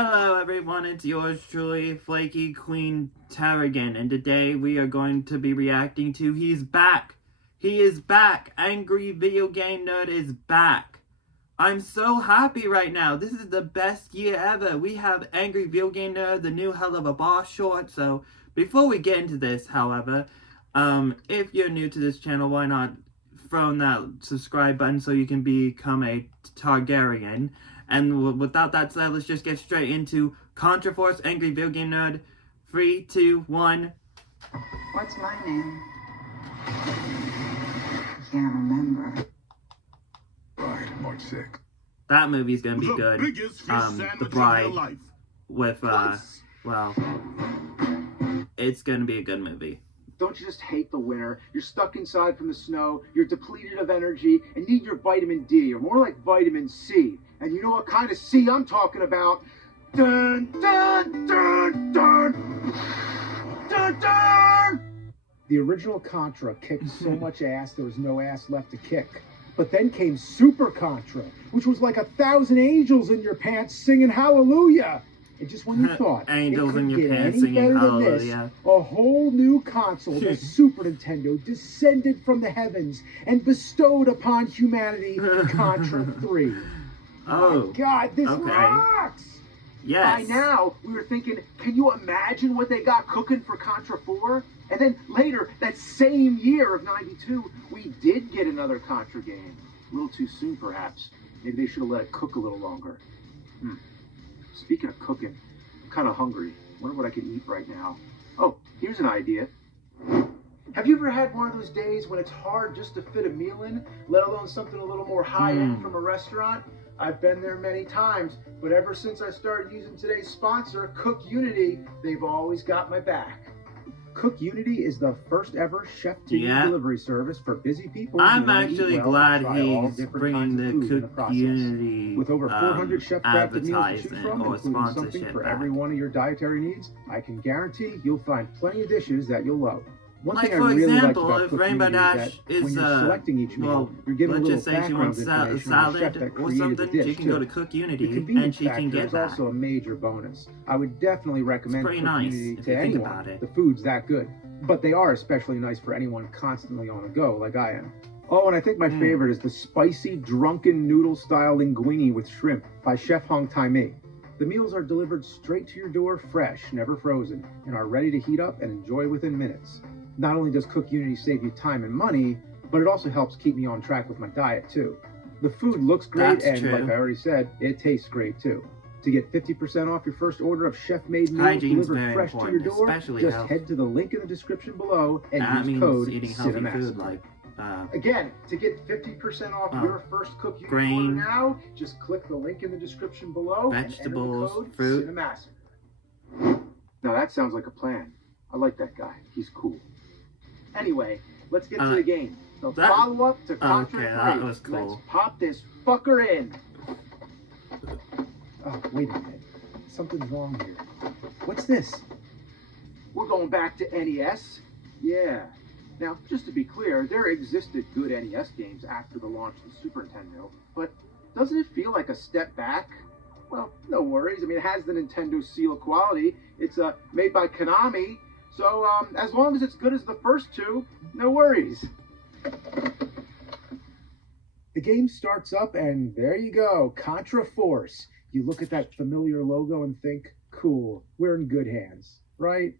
Hello everyone, it's yours truly, Flakey Queen Targaryen, and today we are going to be reacting to He's Back! He is back! Angry Video Game Nerd is back! I'm so happy right now! This is the best year ever! We have Angry Video Game Nerd, the new Hell of a Boss short, so before we get into this, however, if you're new to this channel, why not throw in that subscribe button so you can become a Targaryen? And without that said, let's just get straight into Contra Force Angry Video Game Nerd. 3, 2, 1. What's my name? I can't remember. Right, March 6th. That movie's gonna be good. The Bride with well, it's gonna be a good movie. Don't you just hate the winter? You're stuck inside from the snow, you're depleted of energy, and need your vitamin D, or more like vitamin C. And you know what kind of C I'm talking about? Dun, dun, dun, dun! Dun, dun! The original Contra kicked so much ass there was no ass left to kick. But then came Super Contra, which was like 1,000 angels in your pants singing hallelujah. And just when you thought angels it in couldn't your get pants any singing better than this, hallelujah, a whole new console, the Super Nintendo, descended from the heavens and bestowed upon humanity Contra 3. Oh, my God, this okay. rocks! Yes. By now, we were thinking, can you imagine what they got cooking for Contra 4? And then later, that same year of 92, we did get another Contra game. A little too soon, perhaps. Maybe they should have let it cook a little longer. Speaking of cooking, I'm kind of hungry. Wonder what I could eat right now. Oh, here's an idea. Have you ever had one of those days when it's hard just to fit a meal in, let alone something a little more high-end from a restaurant? I've been there many times, but ever since I started using today's sponsor, Cook Unity, they've always got my back. Cook Unity is the first ever chef-to-you delivery service for busy people. I'm actually glad he's bringing the Cook Unity with over 400 chef-crafted meals to choose from, or including something for every one of your dietary needs. I can guarantee you'll find plenty of dishes that you'll love. One like, thing I for really example, like if Cook Rainbow Unity Dash is is, when you're selecting each meal, well, you're given let's a just little say she wants background salad information on the chef that or created something, the dish, she can go to Cook Unity and she can get is that. also a major bonus. I would definitely recommend Cook Unity to anyone. The food's that good. But they are especially nice for anyone constantly on the go, like I am. Oh, and I think my favorite is the spicy, drunken noodle-style linguine with shrimp by Chef Hong Tai Mi. The meals are delivered straight to your door fresh, never frozen, and are ready to heat up and enjoy within minutes. Not only does Cook Unity save you time and money, but it also helps keep me on track with my diet, too. The food looks great, like I already said, it tastes great, too. To get 50% off your first order of chef-made meals delivered fresh to your door, just head to the link in the description below and use code CINEMASSACRE. Again, to get 50% off your first Cook Unity order now, just click the link in the description below vegetables, and enter the code fruit. CINEMASSACRE. Now that sounds like a plan. I like that guy. He's cool. Anyway, let's get to the game. The follow-up to Contra 3. That was cool. Let's pop this fucker in. Oh, wait a minute. Something's wrong here. What's this? We're going back to NES? Yeah. Now, just to be clear, there existed good NES games after the launch of the Super Nintendo, but doesn't it feel like a step back? Well, no worries. I mean, it has the Nintendo seal of quality. It's made by Konami, so as long as it's good as the first two, no worries. The game starts up, and there you go, Contra Force. You look at that familiar logo and think, cool, we're in good hands, right?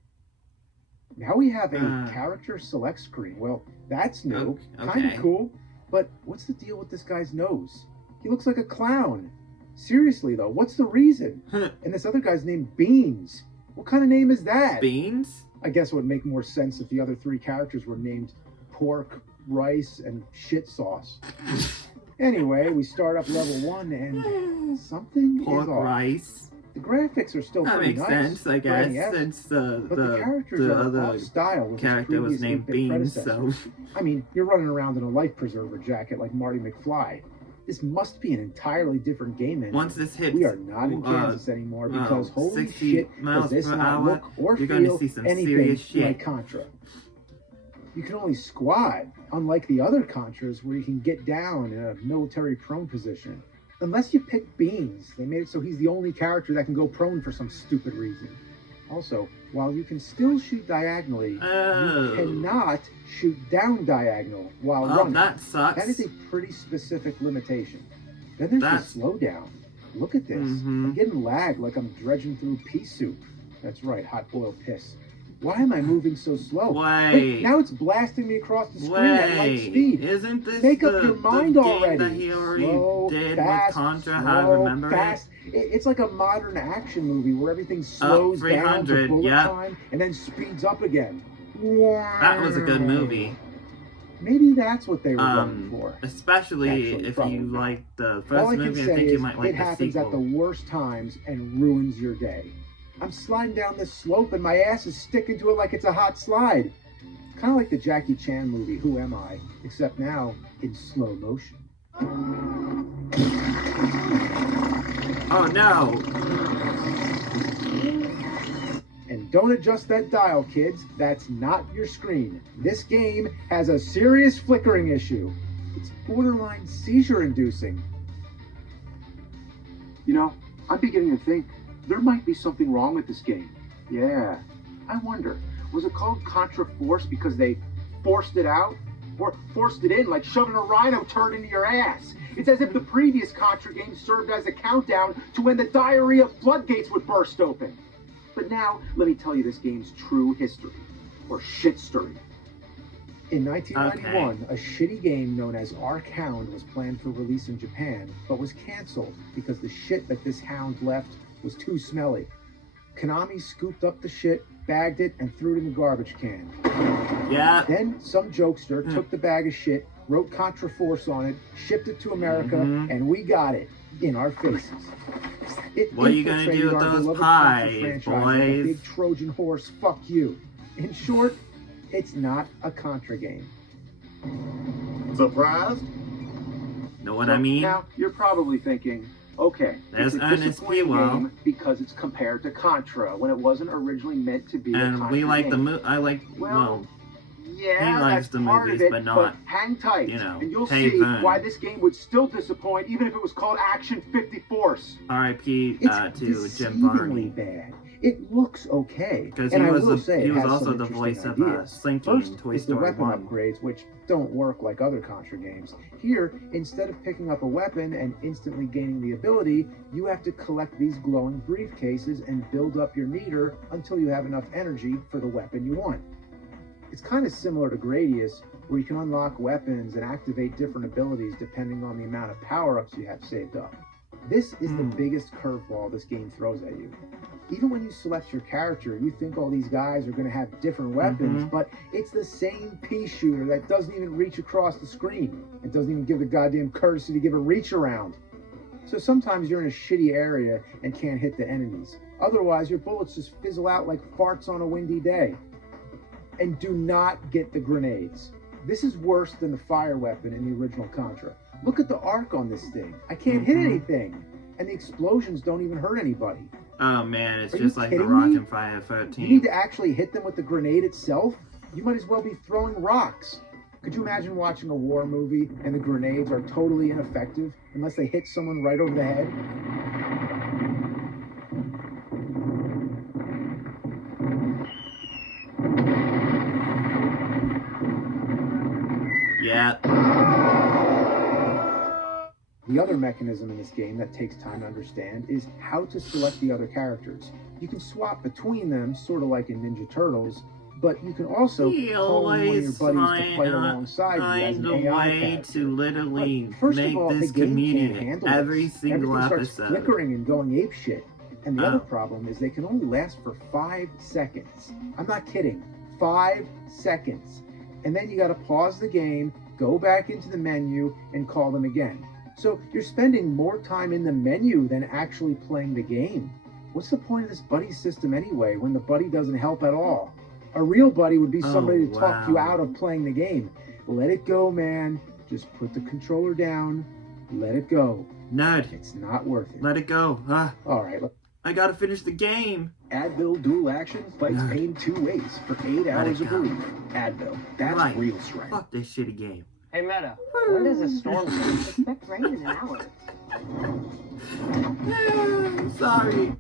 Now we have a character select screen. Well, that's new, kind of cool, but what's the deal with this guy's nose? He looks like a clown. Seriously, though, what's the reason? And this other guy's named Beans. What kind of name is that? Beans? I guess it would make more sense if the other three characters were named Pork, Rice, and Shit Sauce. Anyway, we start up level 1 and something is off. Rice. The graphics are still pretty nice. That makes sense, I guess, since the other style character was named Beans, so... I mean, you're running around in a life preserver jacket like Marty McFly. This must be an entirely different game engine. Once this hits, we are not in Kansas anymore because holy 60 shit, miles does this per not hour, look or you're feel gonna see some anything serious shit. like Contra. You can only squat, unlike the other Contras where you can get down in a military prone position. Unless you pick Beans, they made it so he's the only character that can go prone for some stupid reason. Also, while you can still shoot diagonally, you cannot shoot down diagonal while running. That sucks. That is a pretty specific limitation. Then there's the slowdown. Look at this. I'm getting lag like I'm dredging through pea soup. That's right, hot boiled piss. Why am I moving so slow? Wait. Now it's blasting me across the screen at light speed. Isn't this Make up your mind the already. game that he already Slow, did fast, with Contra? slow, How I remember fast. It's like a modern action movie where everything slows down to bullet time and then speeds up again. That was a good movie. Maybe that's what they were going for. Especially if you like the first movie, I think you might like the sequel. It happens at the worst times and ruins your day. I'm sliding down this slope and my ass is sticking to it like it's a hot slide. Kind of like the Jackie Chan movie, Who Am I? Except now in slow motion. Oh no! And don't adjust that dial, kids. That's not your screen. This game has a serious flickering issue. It's borderline seizure-inducing. You know, I'm beginning to think there might be something wrong with this game. Yeah. I wonder, was it called Contra Force because they forced it out? Or forced it in like shoving a rhino turd into your ass? It's as if the previous Contra game served as a countdown to when the diarrhea floodgates would burst open. But now, let me tell you this game's true history, or shitstory. In 1991, a shitty game known as Ark Hound was planned for release in Japan, but was canceled because the shit that this hound left was too smelly. Konami scooped up the shit, bagged it, and threw it in the garbage can. Yeah. Then some jokester took the bag of shit, wrote Contra Force on it, shipped it to America, and we got it in our faces. What are you gonna do with those pies, boys? Like a big Trojan horse, fuck you. In short, it's not a Contra game. Surprised? Know what I mean? Now, you're probably thinking, okay, there's it's a disappointing game because it's compared to Contra when it wasn't originally meant to be a Contra we like game. He likes the movies, but not, hang tight, you know, and you'll see why this game would still disappoint even if it was called Action 50 Force. R.I.P. to Jim Varney. Bad. It looks okay, because and he I was will say he it was has also some the voice of Slinky First in Toy is the Story weapon 1. upgrades, which don't work like other Contra games. Here, instead of picking up a weapon and instantly gaining the ability, you have to collect these glowing briefcases and build up your meter until you have enough energy for the weapon you want. It's kind of similar to Gradius, where you can unlock weapons and activate different abilities depending on the amount of power-ups you have saved up. This is the biggest curveball this game throws at you. Even when you select your character, you think all these guys are going to have different weapons, but it's the same pea shooter that doesn't even reach across the screen. It doesn't even give the goddamn courtesy to give a reach around. So sometimes you're in a shitty area and can't hit the enemies. Otherwise, your bullets just fizzle out like farts on a windy day. And do not get the grenades. This is worse than the fire weapon in the original Contra. Look at the arc on this thing. I can't hit anything. And the explosions don't even hurt anybody. Oh man, it's just like the Rock and Friday 13. You need to actually hit them with the grenade itself? You might as well be throwing rocks. Could you imagine watching a war movie and the grenades are totally ineffective unless they hit someone right over the head? Yeah. The other mechanism in this game that takes time to understand is how to select the other characters. You can swap between them, sort of like in Ninja Turtles, but you can also call one of your buddies to fight alongside you as an AI character. To literally First make of all, this the game comedian can't handle every this. single Everything episode. starts flickering and going apeshit. And the other problem is they can only last for 5 seconds. I'm not kidding. 5 seconds. And then you got to pause the game, go back into the menu, and call them again. So you're spending more time in the menu than actually playing the game. What's the point of this buddy system anyway when the buddy doesn't help at all? A real buddy would be somebody to talk you out of playing the game. Let it go, man. Just put the controller down. Let it go. Nerd. It's not worth it. Let it go. All right. I gotta finish the game. Advil Dual Action fights pain 2 ways for 8 hours of relief. Advil. That's real strength. Fuck this shitty game. Hey Meta, when does this storm come? Expect rain in an hour. Sorry.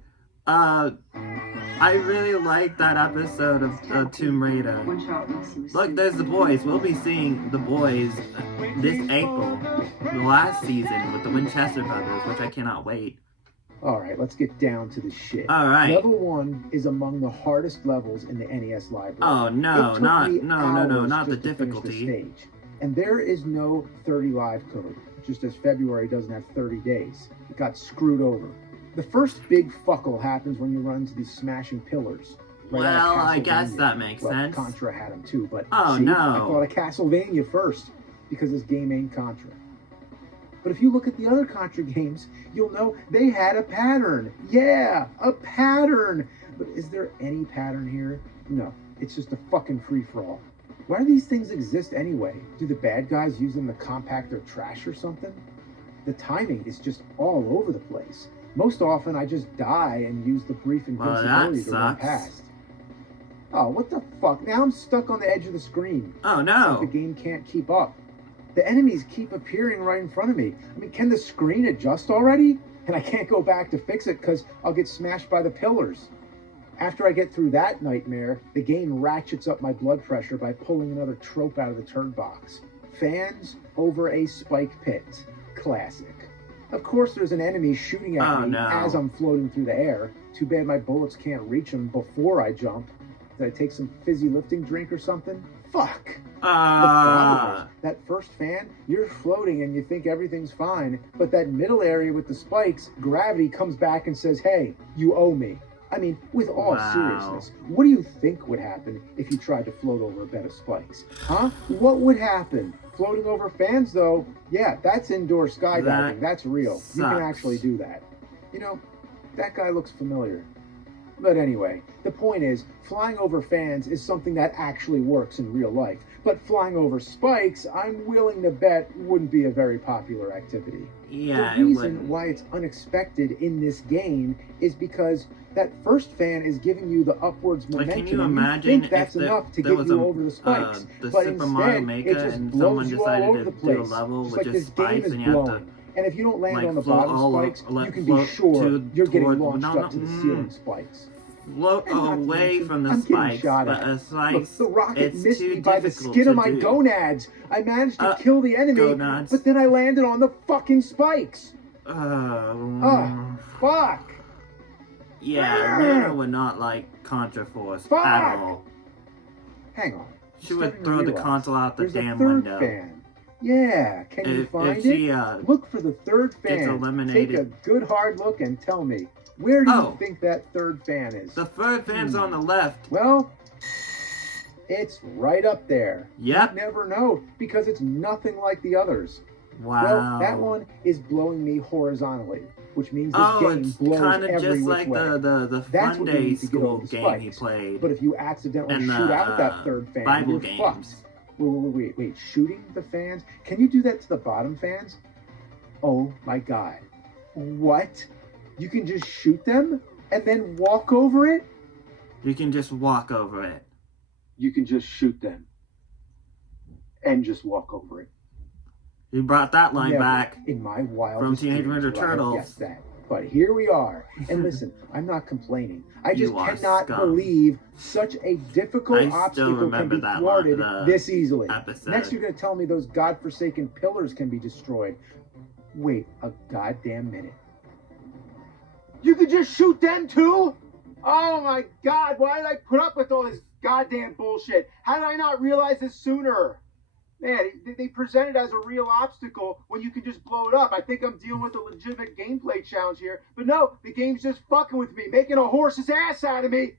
I really like that episode of Tomb Raider. Look, there's the boys. We'll be seeing the boys this April, the last season with the Winchester brothers, which I cannot wait. Alright, let's get down to the shit. Alright. Level 1 is among the hardest levels in the NES library. Oh no, not the difficulty. Stage. And there is no 30 live code, just as February doesn't have 30 days. It got screwed over. The first big fuckle happens when you run into these smashing pillars. Right, well, I guess that makes sense. Contra had them too, but oh see, no. I thought of Castlevania first, because this game ain't Contra. But if you look at the other Contra games, you'll know they had a pattern. Yeah, a pattern. But is there any pattern here? No, it's just a fucking free-for-all. Why do these things exist anyway? Do the bad guys use them to compact their trash or something? The timing is just all over the place. Most often, I just die and use the brief invincibility to run past. Oh, what the fuck? Now I'm stuck on the edge of the screen. Oh, no. Like the game can't keep up. The enemies keep appearing right in front of me. I mean, can the screen adjust already? And I can't go back to fix it because I'll get smashed by the pillars. After I get through that nightmare, the game ratchets up my blood pressure by pulling another trope out of the turd box. Fans over a spike pit. Classic. Of course, there's an enemy shooting at me as I'm floating through the air. Too bad my bullets can't reach him before I jump. Did I take some fizzy lifting drink or something? Fuck! That first fan, you're floating and you think everything's fine, but that middle area with the spikes, gravity comes back and says, hey, you owe me. I mean, with all seriousness, what do you think would happen if you tried to float over a bed of spikes? Huh? What would happen? Floating over fans, though, yeah, that's indoor skydiving. That's real. Sucks. You can actually do that. You know, that guy looks familiar. But anyway, the point is, flying over fans is something that actually works in real life. But flying over spikes, I'm willing to bet, wouldn't be a very popular activity. Yeah, the reason why it's unexpected in this game is because that first fan is giving you the upwards momentum. Like, can you imagine think that's if enough to get you over the spikes? The but Super Mario instead, Maker it just and blows someone you all decided over to the do a place. level Just with like just this game spikes is and you have blowing. to, And if you don't land like, on the float bottom spikes, all you can be sure you're getting launched up to the ceiling spikes. Float away from the I'm spikes, shot but at. a spikes, Look, the rocket it's missed too me by the difficult skin to of my do. gonads. I managed to kill the enemy, gonads. but then I landed on the fucking spikes. Fuck. Yeah, Luna would not like Contra Force at all. Hang on. She would throw the console out the There's damn a third window. Fan. Yeah, can you find if she, it? Look for the third fan. gets eliminated. Take a good hard look and tell me, where do you think that third fan is? The third fan's on the left. Well, it's right up there. Yep. You never know, because it's nothing like the others. Wow. Well, that one is blowing me horizontally, which means this game it's blows kind of every just which like way. the That's Fun what you Day need to get over School the game he spikes. played. But if you accidentally and shoot out that third fan, Bible you're games. fucked. Wait, shooting the fans? Can you do that to the bottom fans? Oh my god. What? You can just shoot them and then walk over it? You can just walk over it. You can just shoot them and just walk over it. You brought that line back in my wildest from Teenage dreams Mutant Ninja Turtles. Yes, that. But here we are. And listen, I'm not complaining. I just cannot scum. believe such a difficult I still obstacle can remember be that thwarted this easily. episode. Next, you're going to tell me those godforsaken pillars can be destroyed. Wait a goddamn minute. You could just shoot them too? Oh my god, why did I put up with all this goddamn bullshit? How did I not realize this sooner? Man, they present it as a real obstacle when you can just blow it up. I think I'm dealing with a legitimate gameplay challenge here. But no, the game's just fucking with me, making a horse's ass out of me.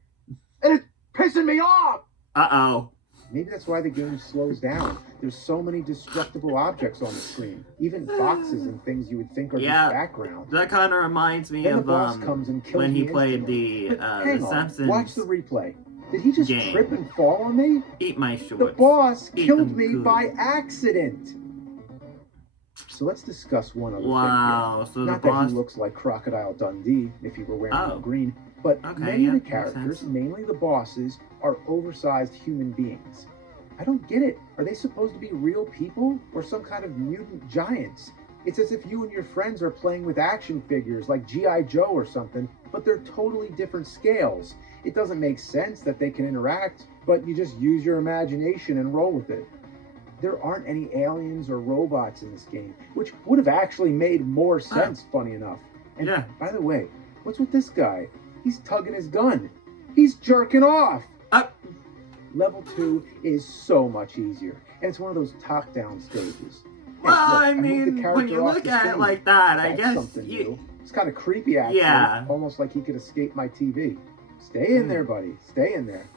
And it's pissing me off. Uh-oh. Maybe that's why the game slows down. There's so many destructible objects on the screen. Even boxes and things you would think are just background. That kind of reminds me of when he played the Simpsons. Watch the replay. Did he just trip and fall on me? Eat my shorts. The boss killed me by accident. So let's discuss one other thing here. So Not the boss... that he looks like Crocodile Dundee if he were wearing green, but many of the characters, mainly the bosses, are oversized human beings. I don't get it. Are they supposed to be real people or some kind of mutant giants? It's as if you and your friends are playing with action figures like G.I. Joe or something, but they're totally different scales. It doesn't make sense that they can interact, but you just use your imagination and roll with it. There aren't any aliens or robots in this game, which would have actually made more sense, funny enough. And yeah. By the way, what's with this guy? He's tugging his gun. He's jerking off. Level 2 is so much easier, and it's one of those top-down stages. Well, look, I mean, when you look at it like that, I guess it's kind of creepy, actually. Yeah. Almost like he could escape my TV. Stay in there, buddy. Stay in there.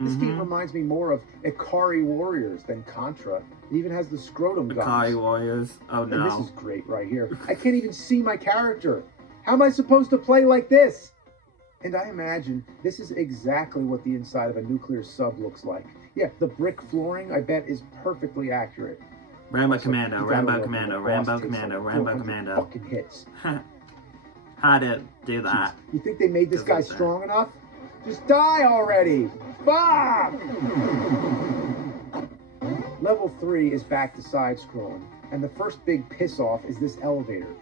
This game reminds me more of Ikari Warriors than Contra. It even has the scrotum guns. Ikari Warriors. Oh, no. And this is great right here. I can't even see my character. How am I supposed to play like this? And I imagine this is exactly what the inside of a nuclear sub looks like. Yeah, the brick flooring, I bet, is perfectly accurate. Rambo Commando, Rambo Commando, Rambo Commando, Rambo Commando. Fucking hits. How to do that? You think they made this guy strong enough? Just die already! Fuck! Level 3 is back to side-scrolling, and the first big piss-off is this elevator.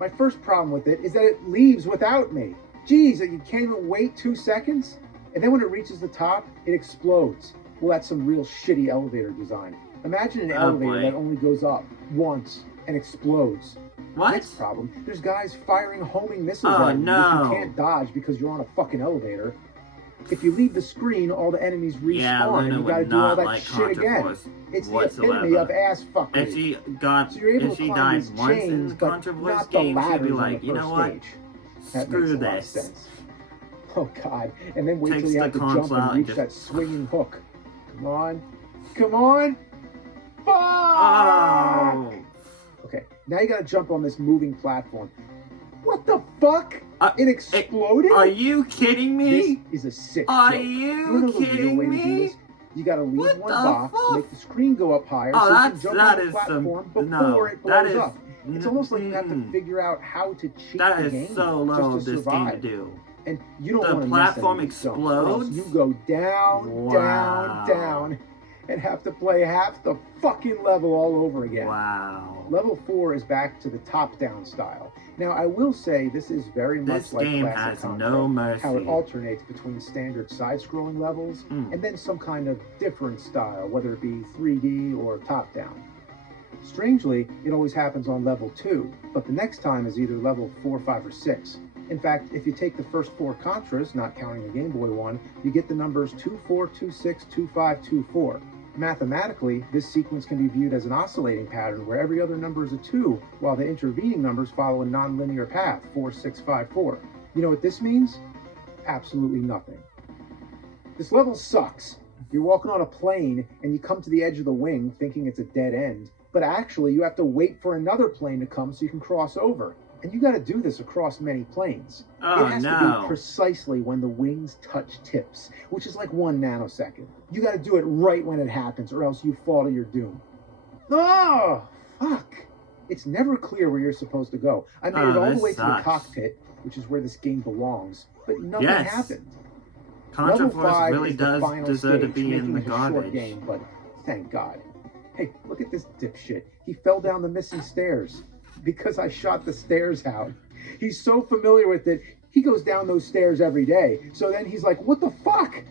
My first problem with it is that it leaves without me. Geez, you can't even wait 2 seconds? And then when it reaches the top, it explodes. Well, that's some real shitty elevator design. Imagine an elevator that only goes up once and explodes. What? Next problem, there's guys firing homing missiles at you that you can't dodge because you're on a fucking elevator. If you leave the screen, all the enemies respawn and you gotta do all that shit again. It's the epitome of ass fuckery. If she died once in the Contra Voice game, she'd be like, you know what? Screw this. Oh god, and then wait till you have to jump and reach that swinging hook. Come on. Come on! Fuck! Oh. Okay, now you gotta jump on this moving platform. What the fuck? It exploded? Are you kidding me? This is a sick Are joke. you kidding me? You gotta leave one box to make the screen go up higher so you can jump on the platform before it blows up. It's almost like you have to figure out how to cheat the game. That is so low of this game to do. And you don't want to platform miss any explodes? you go down, down, down, and have to play half the fucking level all over again. Wow. Level 4 is back to the top-down style. Now, I will say this is very much like game classic has Contra, no mercy. how it alternates between standard side-scrolling levels and then some kind of different style, whether it be 3D or top-down. Strangely, it always happens on level 2, but the next time is either level 4, 5, or 6. In fact, if you take the first 4 Contras, not counting the Game Boy one, you get the numbers 2, 4, 2, 6, 2, 5, 2, 4. Mathematically, this sequence can be viewed as an oscillating pattern where every other number is a 2, while the intervening numbers follow a non-linear path, 4, 6, 5, 4. You know what this means? Absolutely nothing. This level sucks. You're walking on a plane and you come to the edge of the wing thinking it's a dead end, but actually you have to wait for another plane to come so you can cross over. And you got to do this across many planes. It has to be precisely when the wings touch tips, which is like 1 nanosecond. You got to do it right when it happens, or else you fall to your doom. Oh, fuck. It's never clear where you're supposed to go. I made it all the way to the cockpit, which is where this game belongs, but nothing happened. Contra Force really does deserve to be in the garbage. Short game, but thank God. Hey, look at this dipshit. He fell down the missing stairs. Because I shot the stairs out. He's so familiar with it, he goes down those stairs every day. So then he's like, what the fuck?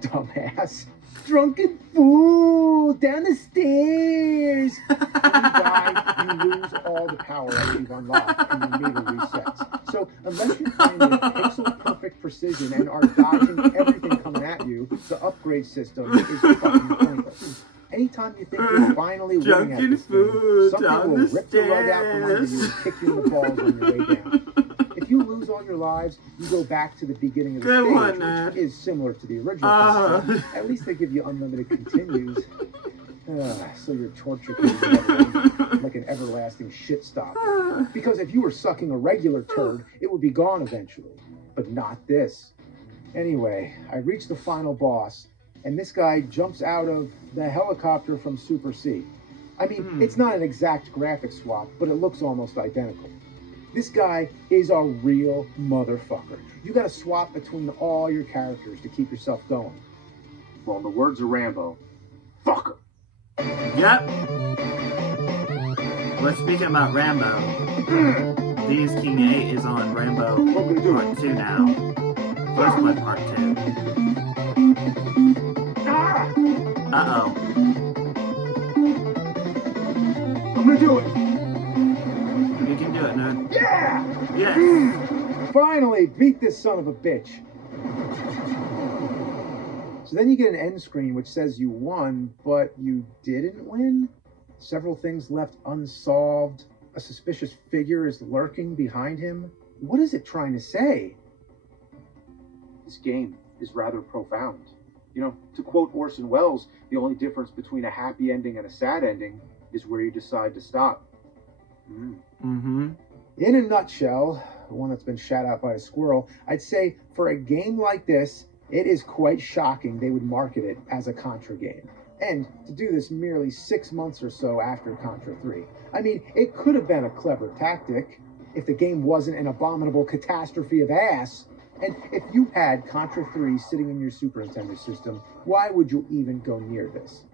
Dumbass. Drunken fool! Down the stairs! When you die, you lose all the power that you've unlocked and your meter resets. So unless you're playing with pixel-perfect precision and are dodging everything coming at you, the upgrade system is fucking pointless. Anytime you think you're finally winning at this game, something will rip the rug out from under you and kick you in the balls on your way down. If you lose all your lives, you go back to the beginning of the stage, which is similar to the original concept. At least they give you unlimited continues. So your torture can be like an everlasting shit stop. Because if you were sucking a regular turd, it would be gone eventually. But not this. Anyway, I reached the final boss, and this guy jumps out of the helicopter from Super C. I mean, it's not an exact graphic swap, but it looks almost identical. This guy is a real motherfucker. You gotta swap between all your characters to keep yourself going. Well, in the words of Rambo, fucker. Yep. Well, speaking about Rambo, V's King 8 is on Rambo Part 2 now. First Blood Part 2. Uh-oh. I'm gonna do it! You can do it, nerd. Yeah! Yes! Finally, beat this son of a bitch. So then you get an end screen which says you won, but you didn't win? Several things left unsolved. A suspicious figure is lurking behind him. What is it trying to say? This game is rather profound. You know, to quote Orson Welles, the only difference between a happy ending and a sad ending is where you decide to stop. In a nutshell, one that's been shot out by a squirrel, I'd say for a game like this, it is quite shocking they would market it as a Contra game. And to do this merely 6 months or so after Contra 3. I mean, it could have been a clever tactic if the game wasn't an abominable catastrophe of ass. And if you had Contra 3 sitting in your Super Nintendo system, why would you even go near this?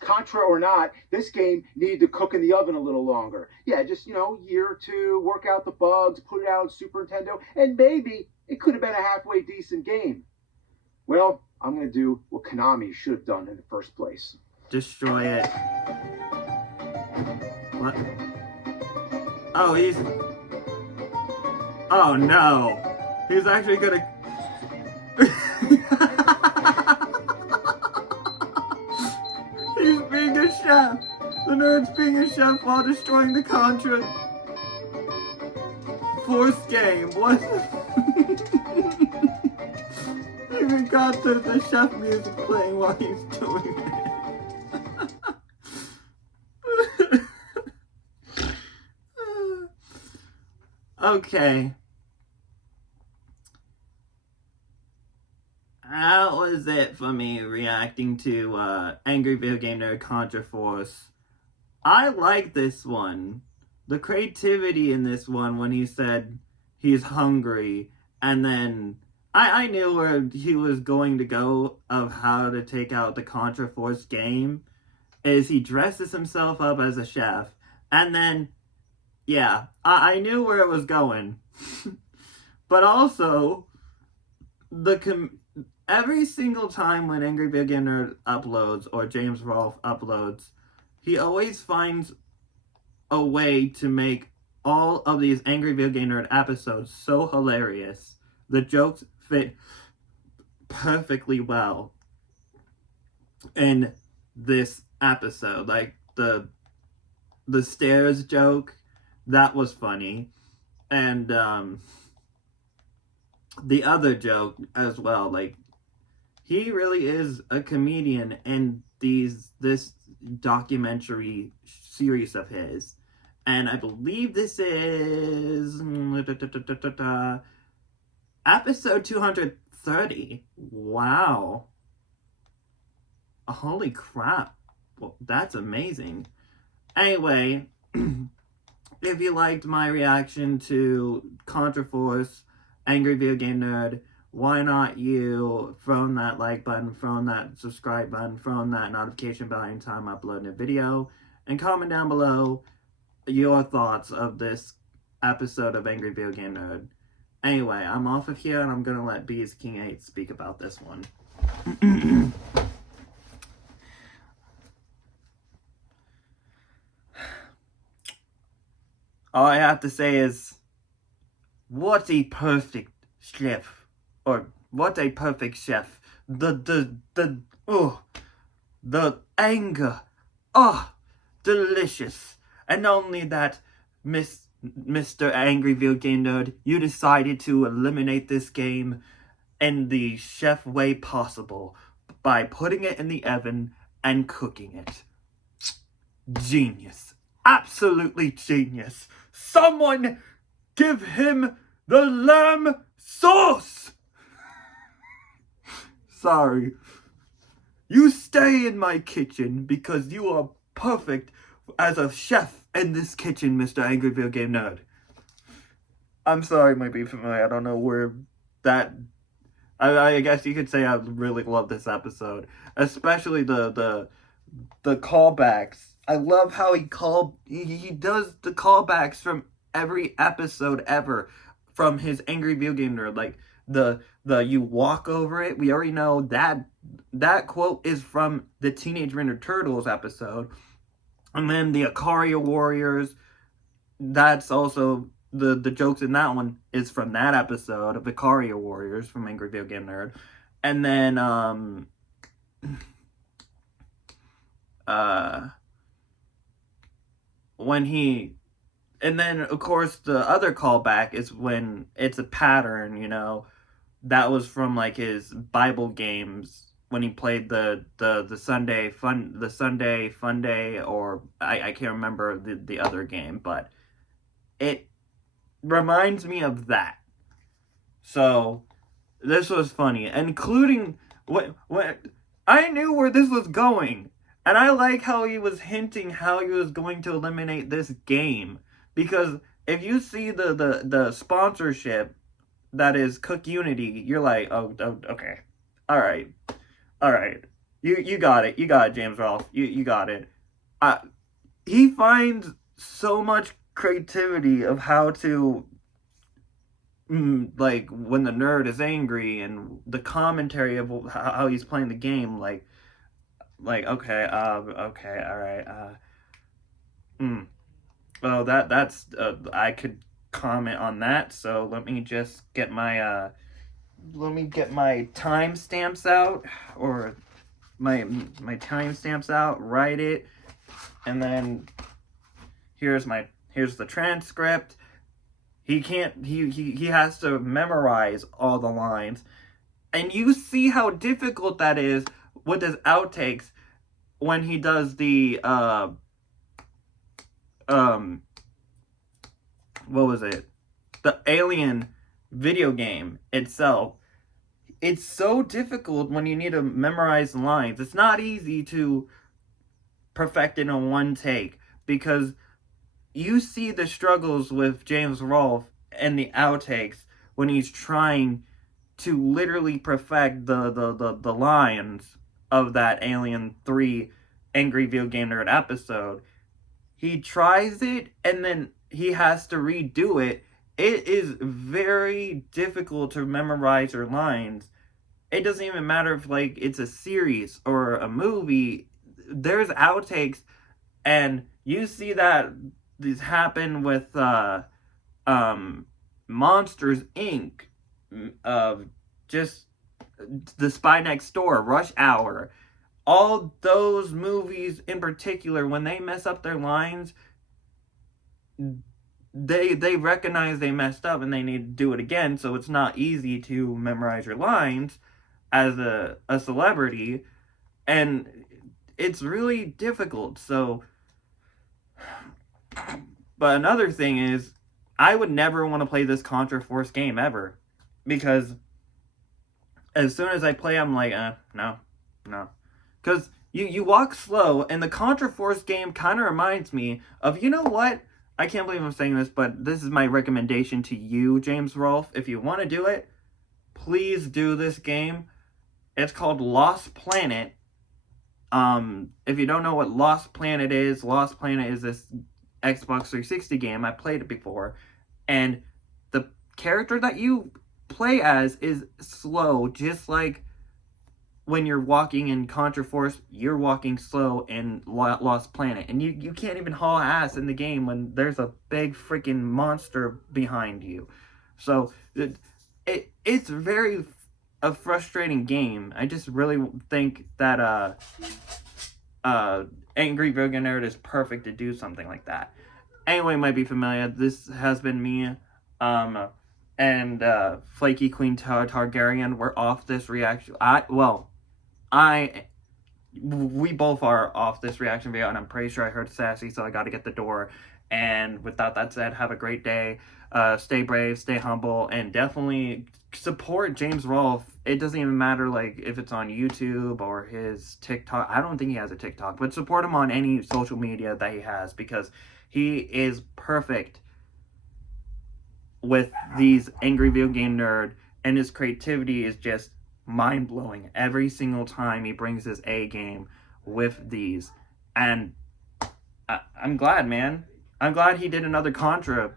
Contra or not, this game needed to cook in the oven a little longer. Yeah, just, year or two, work out the bugs, put it out on Super Nintendo, and maybe it could have been a halfway decent game. Well, I'm going to do what Konami should have done in the first place. Destroy it. What? Oh, he's... Oh, no. He's actually gonna... He's being a chef. The nerd's being a chef while destroying the Contra Force game. What? He even got the chef music playing while he's doing it. Okay. That was it for me reacting to Angry Video Game Nerd Contra Force. I like this one. The creativity in this one when he said he's hungry, and then I knew where he was going to go of how to take out the Contra Force game, is he dresses himself up as a chef, and then, yeah, I knew where it was going. But also, every single time when Angry Video Game Nerd uploads, or James Rolfe uploads, he always finds a way to make all of these Angry Video Game Nerd episodes so hilarious. The jokes fit perfectly well in this episode. Like, the stairs joke, that was funny. And, the other joke as well, like, he really is a comedian in this documentary series of his. And I believe this is episode 230. Wow. Holy crap. Well, that's amazing. Anyway, if you liked my reaction to Contra Force, Angry Video Game Nerd, why not you throw in that like button, throw in that subscribe button, throw in that notification bell anytime I upload a video, and comment down below your thoughts of this episode of Angry Video Game Nerd. Anyway, I'm off of here, and I'm gonna let B's King 8 speak about this one. All I have to say is, what a perfect chef. Or, what a perfect chef. The anger. Delicious. And not only that, Mr. Angry Video Game Nerd, you decided to eliminate this game in the chef way possible by putting it in the oven and cooking it. Genius. Absolutely genius. Someone give him the lamb sauce! Sorry. You stay in my kitchen because you are perfect as a chef in this kitchen, Mr. Angry Video Game Nerd. I'm sorry, my beef family. I don't know where that... I guess you could say I really love this episode. Especially the callbacks I love how he does the callbacks from every episode ever from his Angry Video Game Nerd. Like the you walk over it. We already know that quote is from the Teenage Mutant Ninja Turtles episode. And then the Ikaria Warriors, that's also the jokes in that one is from that episode of the Ikaria Warriors from Angry Video Game Nerd. And then and then of course the other callback is when it's a pattern, you know, that was from like his Bible games when he played the Sunday Fun Day, or I can't remember the other game, but it reminds me of that. So this was funny, including what I knew where this was going. And I like how he was hinting how he was going to eliminate this game. Because if you see the sponsorship that is Cook Unity, you're like, oh okay. Alright. You got it. You got it, James Rolfe. You got it. He finds so much creativity of how to, like, when the nerd is angry, and the commentary of how he's playing the game, like okay, all right, well, that's I could comment on that. So let me just get my timestamps out, or my timestamps out, write it, and then here's the transcript. He has to memorize all the lines, and you see how difficult that is with his outtakes when he does the what was it? The Alien video game itself. It's so difficult when you need to memorize lines. It's not easy to perfect it in one take, because you see the struggles with James Rolfe and the outtakes when he's trying to literally perfect the lines of that Alien 3 Angry Video Game Nerd episode. He tries it, and then he has to redo it. It is very difficult to memorize your lines. It doesn't even matter if, like, it's a series or a movie. There's outtakes, and you see that this happen with Monsters Inc. Just The Spy Next Door, Rush Hour. All those movies in particular, when they mess up their lines, they recognize they messed up and they need to do it again. So it's not easy to memorize your lines as a celebrity, and it's really difficult. So, but another thing is, I would never want to play this Contra Force game ever, because as soon as I play, I'm like, no. Because you walk slow, and the Contra Force game kind of reminds me of, you know what? I can't believe I'm saying this, but this is my recommendation to you, James Rolfe. If you want to do it, please do this game. It's called Lost Planet. If you don't know what Lost Planet is this Xbox 360 game. I played it before. And the character that you play as is slow, just like when you're walking in Contra Force, you're walking slow in Lost Planet. And you can't even haul ass in the game when there's a big freaking monster behind you. So it's very a frustrating game. I just really think that Angry Video Game Nerd is perfect to do something like that. Anyway, might be familiar. This has been me, and Flakey Queen Targaryen. We're off this reaction. We both are off this reaction video, and I'm pretty sure I heard sassy, so I got to get the door. And without that said, have a great day. Stay brave, stay humble, and definitely support James Rolfe. It doesn't even matter, like, if it's on YouTube or his TikTok. I don't think he has a TikTok, but support him on any social media that he has, because he is perfect with these Angry Video Game Nerd, and his creativity is just mind-blowing every single time he brings his A game with these. And I'm glad, man. I'm glad he did another Contra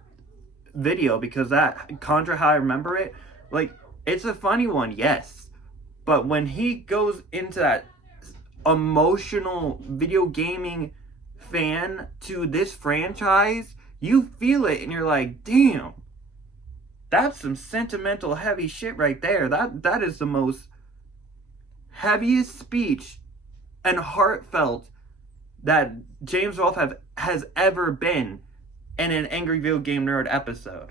video, because that Contra, how I remember it, like, it's a funny one, yes, but when he goes into that emotional video gaming fan to this franchise, you feel it and you're like, damn, that's some sentimental heavy shit right there. That is the most heaviest speech and heartfelt that James Rolfe has ever been in an Angry Video Game Nerd episode.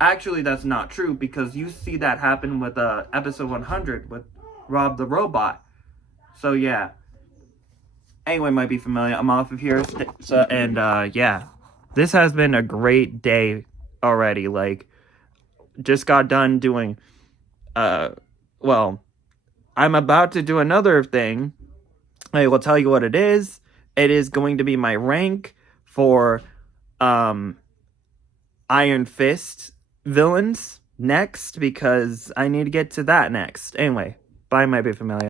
Actually, that's not true, because you see that happen with episode 100 with Rob the Robot. So yeah. Anyone might be familiar. I'm off of here. Yeah. This has been a great day already. Like, just got done doing, well, I'm about to do another thing. I will tell you what it is. It is going to be my rank for Iron Fist villains next, because I need to get to that next. Anyway, bye, might be familiar.